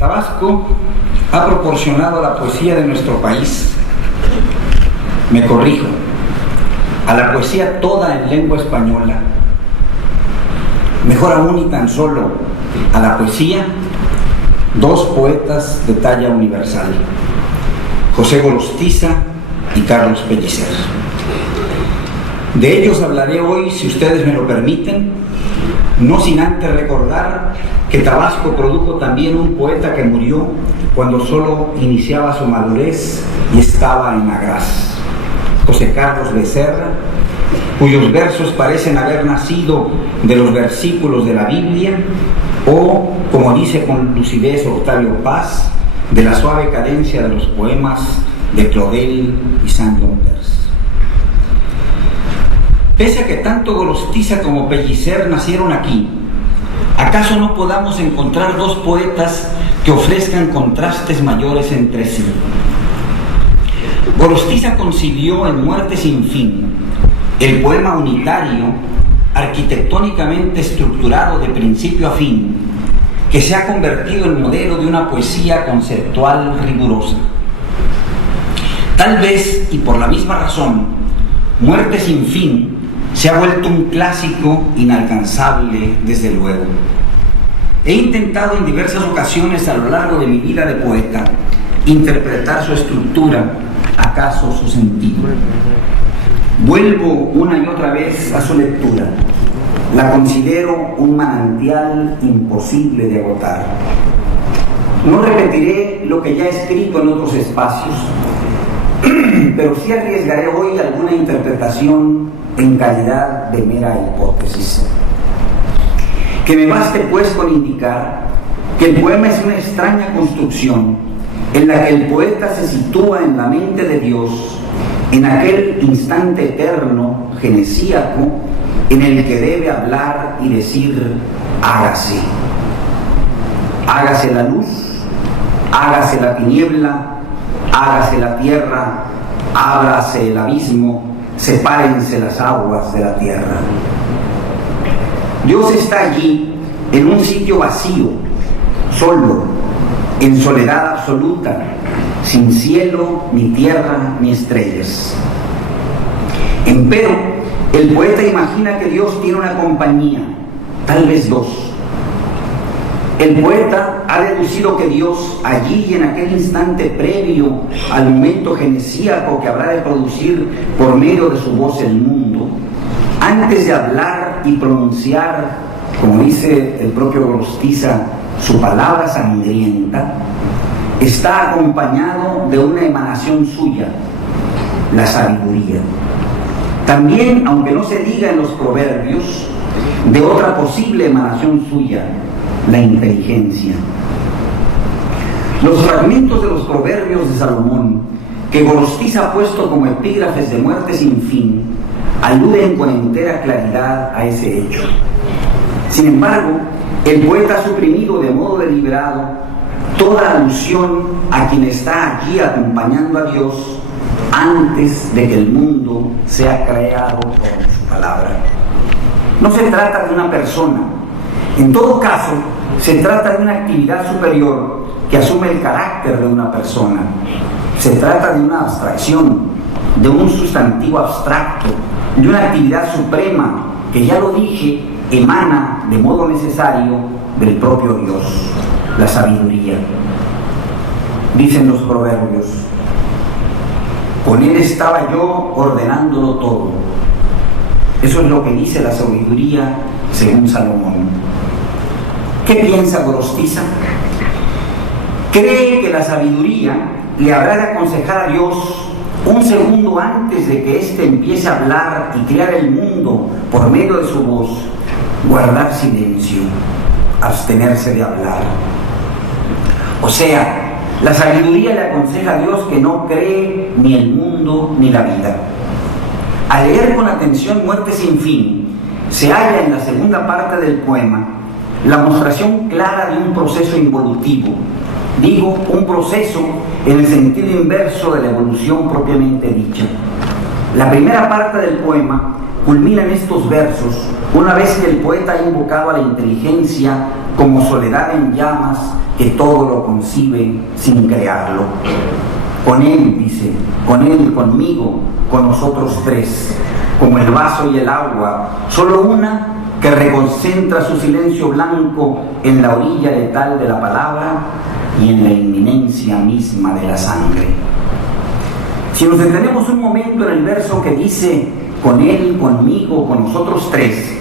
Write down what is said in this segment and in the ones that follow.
Tabasco ha proporcionado a la poesía de nuestro país, me corrijo, a la poesía toda en lengua española, mejor aún y tan solo a la poesía, dos poetas de talla universal, José Gorostiza y Carlos Pellicer. De ellos hablaré hoy, si ustedes me lo permiten, no sin antes recordar que Tabasco produjo también un poeta que murió cuando solo iniciaba su madurez y estaba en agraz, José Carlos Becerra, cuyos versos parecen haber nacido de los versículos de la Biblia o, como dice con lucidez Octavio Paz, de la suave cadencia de los poemas de Claudel y Saint-Saëns. Pese a que tanto Gorostiza como Pellicer nacieron aquí, ¿acaso no podamos encontrar dos poetas que ofrezcan contrastes mayores entre sí? Gorostiza concibió en Muerte sin fin el poema unitario, arquitectónicamente estructurado de principio a fin, que se ha convertido en modelo de una poesía conceptual rigurosa. Tal vez, y por la misma razón, Muerte sin fin se ha vuelto un clásico inalcanzable, desde luego. He intentado en diversas ocasiones a lo largo de mi vida de poeta interpretar su estructura, acaso su sentido. Vuelvo una y otra vez a su lectura. La considero un manantial imposible de agotar. No repetiré lo que ya he escrito en otros espacios, pero sí arriesgaré hoy alguna interpretación en calidad de mera hipótesis. Que me baste pues con indicar que el poema es una extraña construcción en la que el poeta se sitúa en la mente de Dios, en aquel instante eterno, genesíaco, en el que debe hablar y decir: hágase. Hágase la luz, hágase la tiniebla, hágase la tierra, ábrase el abismo, sepárense las aguas de la tierra. Dios está allí, en un sitio vacío, solo, en soledad absoluta, sin cielo, ni tierra, ni estrellas. Empero, el poeta imagina que Dios tiene una compañía, tal vez dos. El poeta ha deducido que Dios, allí y en aquel instante previo al momento genesíaco que habrá de producir por medio de su voz el mundo, antes de hablar y pronunciar, como dice el propio Gorostiza, su palabra sangrienta, está acompañado de una emanación suya, la sabiduría. También, aunque no se diga en los proverbios, de otra posible emanación suya, la inteligencia. Los fragmentos de los proverbios de Salomón, que Gorostiza ha puesto como epígrafes de Muerte sin fin, aluden con entera claridad a ese hecho. Sin embargo, el poeta ha suprimido de modo deliberado toda alusión a quien está aquí acompañando a Dios antes de que el mundo sea creado por su palabra. No se trata de una persona. En todo caso, se trata de una actividad superior que asume el carácter de una persona. Se trata de una abstracción, de un sustantivo abstracto, de una actividad suprema que, ya lo dije, emana de modo necesario del propio Dios, la sabiduría. Dicen los proverbios: con él estaba yo ordenándolo todo. Eso es lo que dice la sabiduría según Salomón. ¿Qué piensa Gorostiza? Cree que la sabiduría le habrá de aconsejar a Dios un segundo antes de que éste empiece a hablar y crear el mundo por medio de su voz, guardar silencio, abstenerse de hablar. O sea, la sabiduría le aconseja a Dios que no cree ni el mundo ni la vida. Al leer con atención Muerte sin fin, se halla en la segunda parte del poema la mostración clara de un proceso involutivo. Digo, un proceso en el sentido inverso de la evolución propiamente dicha. La primera parte del poema culmina en estos versos, una vez que el poeta ha invocado a la inteligencia como soledad en llamas que todo lo concibe sin crearlo. Con él, dice, con él, conmigo, con nosotros tres, como el vaso y el agua, solo una que reconcentra su silencio blanco en la orilla letal de la palabra y en la inminencia misma de la sangre. Si nos detenemos un momento en el verso que dice con él, conmigo, con nosotros tres,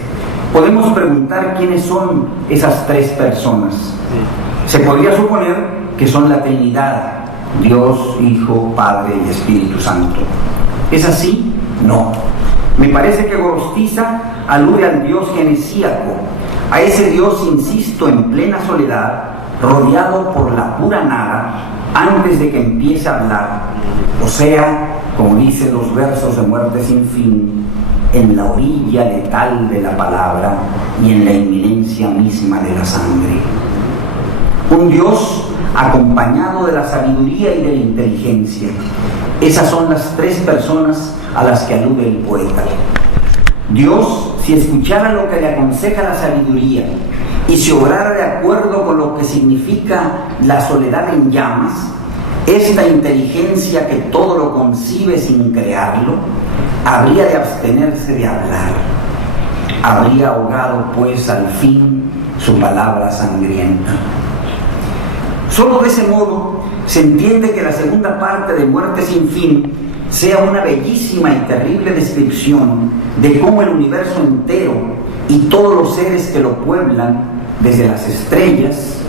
podemos preguntar quiénes son esas tres personas. Se podría suponer que son la Trinidad, Dios, Hijo, Padre y Espíritu Santo. ¿Es así? No. Me parece que Gorostiza alude al Dios genesíaco, a ese Dios, insisto, en plena soledad, rodeado por la pura nada, antes de que empiece a hablar, o sea, como dicen los versos de Muerte sin fin, en la orilla letal de la palabra y en la inminencia misma de la sangre. Un Dios acompañado de la sabiduría y de la inteligencia. Esas son las tres personas a las que alude el poeta. Dios, si escuchara lo que le aconseja la sabiduría y se obrara de acuerdo con lo que significa la soledad en llamas, esta inteligencia que todo lo concibe sin crearlo, habría de abstenerse de hablar. Habría ahogado, pues, al fin su palabra sangrienta. Solo de ese modo se entiende que la segunda parte de Muerte sin fin sea una bellísima y terrible descripción de cómo el universo entero y todos los seres que lo pueblan, desde las estrellas,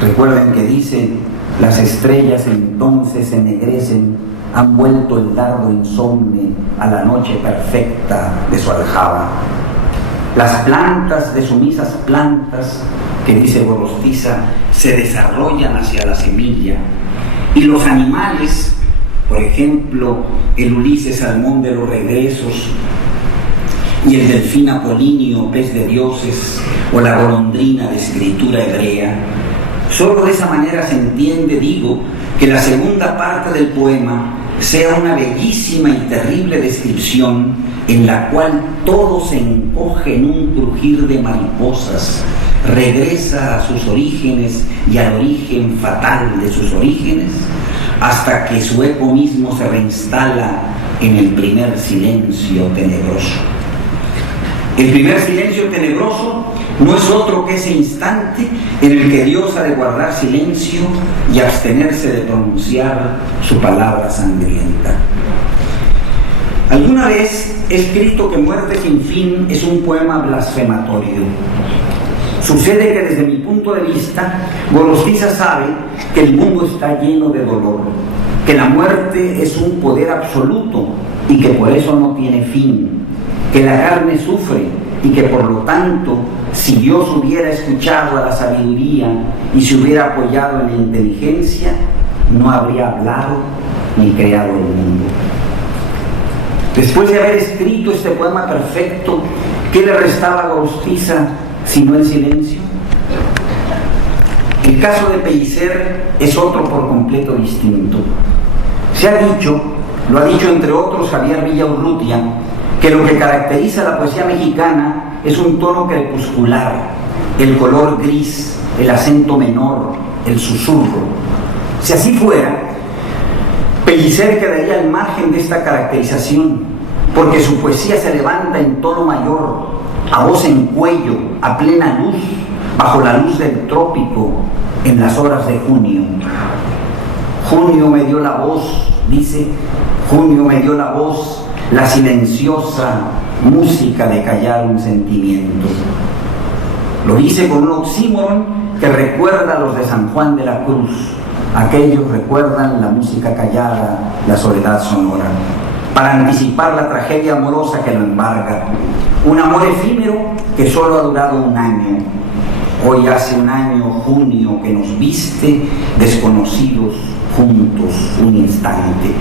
recuerden que dicen, las estrellas entonces se ennegrecen, han vuelto el dardo insomne a la noche perfecta de su aljaba. Las plantas de sumisas plantas, que dice Gorostiza, se desarrollan hacia la semilla, y los animales, por ejemplo, el Ulises salmón de los regresos, y el delfín apolíneo, pez de dioses, o la golondrina de escritura hebrea. Solo de esa manera se entiende, digo, que la segunda parte del poema sea una bellísima y terrible descripción en la cual todo se encoge en un crujir de mariposas, regresa a sus orígenes y al origen fatal de sus orígenes, hasta que su eco mismo se reinstala en el primer silencio tenebroso. El primer silencio tenebroso no es otro que ese instante en el que Dios ha de guardar silencio y abstenerse de pronunciar su palabra sangrienta. Alguna vez he escrito que Muerte sin fin es un poema blasfematorio. Sucede que desde mi punto de vista, Gorostiza sabe que el mundo está lleno de dolor, que la muerte es un poder absoluto y que por eso no tiene fin, que la carne sufre y que por lo tanto, si Dios hubiera escuchado a la sabiduría y se hubiera apoyado en la inteligencia, no habría hablado ni creado el mundo. Después de haber escrito este poema perfecto, ¿qué le restaba a Gorostiza sino el silencio? El caso de Pellicer es otro por completo distinto. Se ha dicho, lo ha dicho entre otros Javier Villaurrutia, que lo que caracteriza a la poesía mexicana es un tono crepuscular, el color gris, el acento menor, el susurro. Si así fuera, Pellicer quedaría al margen de esta caracterización, porque su poesía se levanta en tono mayor, a voz en cuello, a plena luz, bajo la luz del trópico, en las horas de junio. Junio me dio la voz, dice, junio me dio la voz, la silenciosa música de callar un sentimiento. Lo dice con un oxímoron que recuerda a los de San Juan de la Cruz. Aquellos recuerdan la música callada, la soledad sonora, para anticipar la tragedia amorosa que lo embarga. Un amor efímero que solo ha durado un año. Hoy hace un año, junio, que nos viste desconocidos juntos un instante.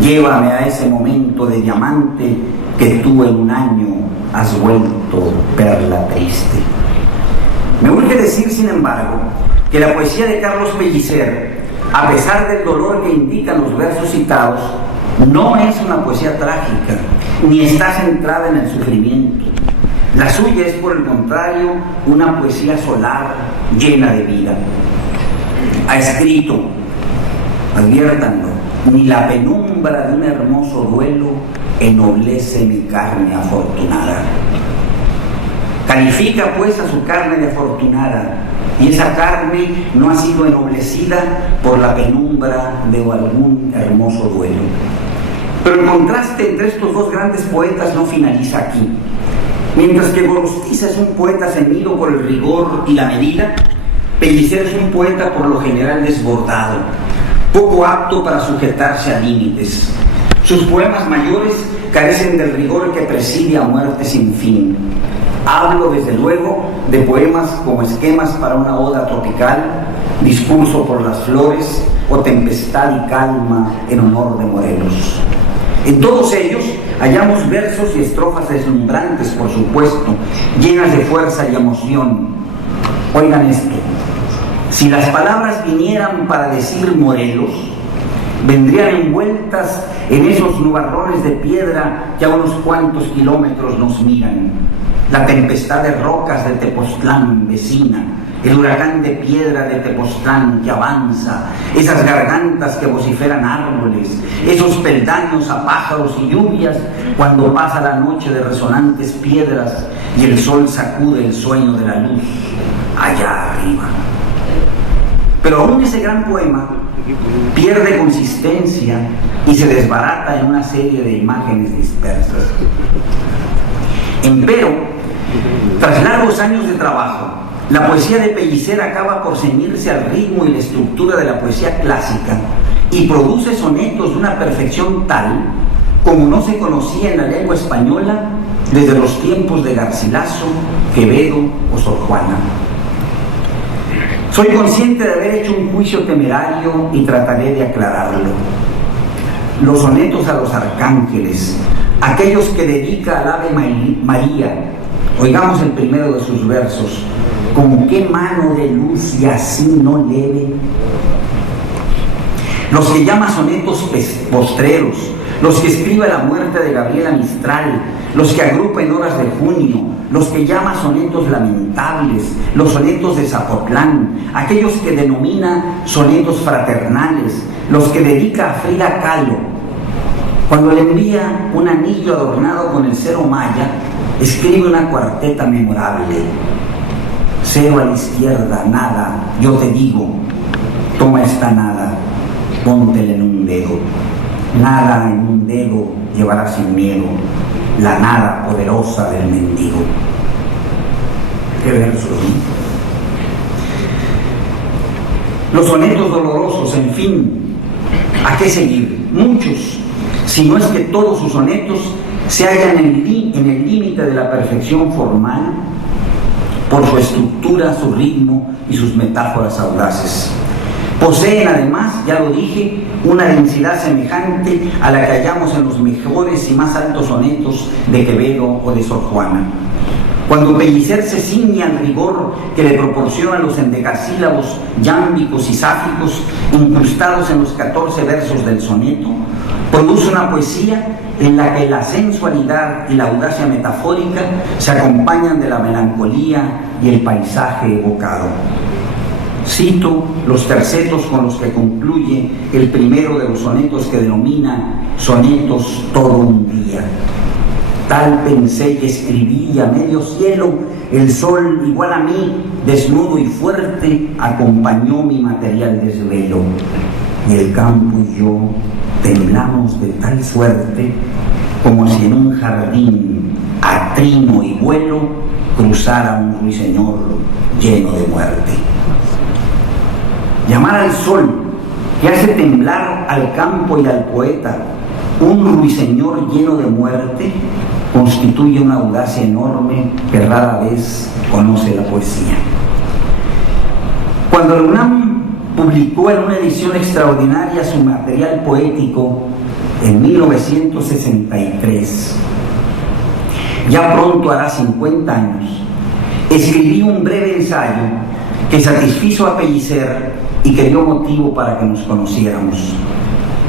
Llévame a ese momento de diamante que tú en un año has vuelto perla triste. Me urge decir, sin embargo, que la poesía de Carlos Pellicer, a pesar del dolor que indican los versos citados, no es una poesía trágica, ni está centrada en el sufrimiento. La suya es, por el contrario, una poesía solar llena de vida. Ha escrito, adviértanlo, ni la penumbra de un hermoso duelo ennoblece mi carne afortunada. Califica pues a su carne de afortunada, y esa carne no ha sido ennoblecida por la penumbra de algún hermoso duelo. Pero el contraste entre estos dos grandes poetas no finaliza aquí. Mientras que Gorostiza es un poeta ceñido por el rigor y la medida, Pellicer es un poeta por lo general desbordado, poco apto para sujetarse a límites. Sus poemas mayores carecen del rigor que preside a Muerte sin fin. Hablo, desde luego, de poemas como Esquemas para una oda tropical, Discurso por las flores o Tempestad y calma en honor de Morelos. En todos ellos hallamos versos y estrofas deslumbrantes, por supuesto, llenas de fuerza y emoción. Oigan esto: si las palabras vinieran para decir Morelos, vendrían envueltas en esos nubarrones de piedra que a unos cuantos kilómetros nos miran. La tempestad de rocas de Tepoztlán vecina, el huracán de piedra de Tepoztlán que avanza, esas gargantas que vociferan árboles, esos peldaños a pájaros y lluvias cuando pasa la noche de resonantes piedras y el sol sacude el sueño de la luz allá arriba. Pero aún ese gran poema pierde consistencia y se desbarata en una serie de imágenes dispersas. Empero, tras largos años de trabajo, la poesía de Pellicer acaba por ceñirse al ritmo y la estructura de la poesía clásica y produce sonetos de una perfección tal como no se conocía en la lengua española desde los tiempos de Garcilaso, Quevedo o Sor Juana. Soy consciente de haber hecho un juicio temerario y trataré de aclararlo. Los sonetos a los arcángeles, aquellos que dedica al Ave María, oigamos el primero de sus versos: ¿con qué mano de luz y así no leve? Los que llama sonetos postreros, los que escribe la muerte de Gabriela Mistral, los que agrupa en Horas de Junio, los que llama sonetos lamentables, los sonetos de Zapotlán, aquellos que denomina sonetos fraternales, los que dedica a Frida Kahlo. Cuando le envía un anillo adornado con el cero maya, escribe una cuarteta memorable: cero a la izquierda, nada, yo te digo, toma esta nada, póntela en un dedo, nada en un dedo llevará sin miedo, la nada poderosa del mendigo. ¿Qué versos? Los sonetos dolorosos, en fin, ¿a qué seguir? Muchos, si no es que todos sus sonetos se hallan en el límite de la perfección formal por su estructura, su ritmo y sus metáforas audaces. Poseen además, ya lo dije, una densidad semejante a la que hallamos en los mejores y más altos sonetos de Quevedo o de Sor Juana. Cuando Pellicer se ciñe al rigor que le proporcionan los endecasílabos yámbicos y sáficos incrustados en los 14 versos del soneto, produce una poesía en la que la sensualidad y la audacia metafórica se acompañan de la melancolía y el paisaje evocado. Cito los tercetos con los que concluye el primero de los sonetos que denomina sonetos todo un día. Tal pensé y escribí, y a medio cielo el sol igual a mí, desnudo y fuerte, acompañó mi material desvelo. Y el campo y yo temblamos de tal suerte como si en un jardín a trino y vuelo cruzara un ruiseñor lleno de muerte. Llamar al sol, que hace temblar al campo y al poeta, un ruiseñor lleno de muerte, constituye una audacia enorme que rara vez conoce la poesía. Cuando la UNAM publicó en una edición extraordinaria su material poético en 1963, ya pronto hará 50 años, escribí un breve ensayo que satisfizo a Pellicer y que dio motivo para que nos conociéramos.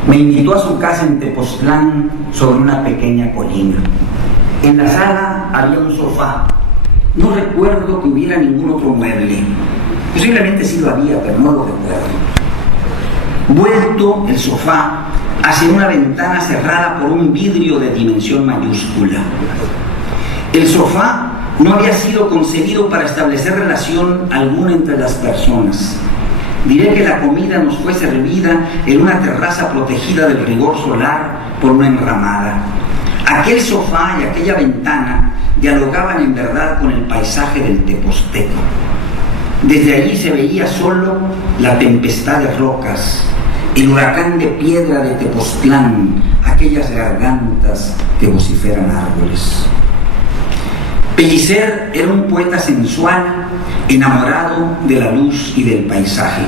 Me invitó a su casa en Tepoztlán sobre una pequeña colina. En la sala había un sofá. No recuerdo que hubiera ningún otro mueble. Posiblemente sí lo había, pero no lo recuerdo. Vuelto el sofá hacia una ventana cerrada por un vidrio de dimensión mayúscula. El sofá no había sido concebido para establecer relación alguna entre las personas. Diré que la comida nos fue servida en una terraza protegida del rigor solar por una enramada. Aquel sofá y aquella ventana dialogaban en verdad con el paisaje del Teposteco. Desde allí se veía solo la tempestad de rocas, el huracán de piedra de Tepoztlán, aquellas gargantas que vociferan árboles. Pellicer era un poeta sensual, enamorado de la luz y del paisaje.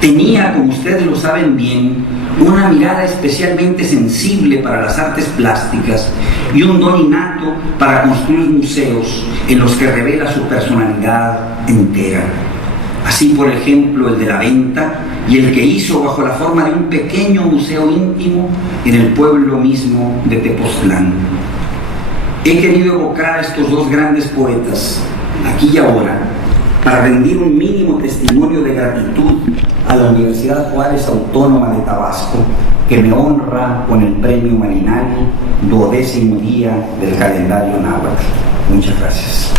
Tenía, como ustedes lo saben bien, una mirada especialmente sensible para las artes plásticas y un don innato para construir museos en los que revela su personalidad entera. Así, por ejemplo, el de la Venta y el que hizo bajo la forma de un pequeño museo íntimo en el pueblo mismo de Tepoztlán. He querido evocar a estos dos grandes poetas, aquí y ahora, para rendir un mínimo testimonio de gratitud a la Universidad Juárez Autónoma de Tabasco, que me honra con el premio Marinari, 12º día del calendario náhuatl. Muchas gracias.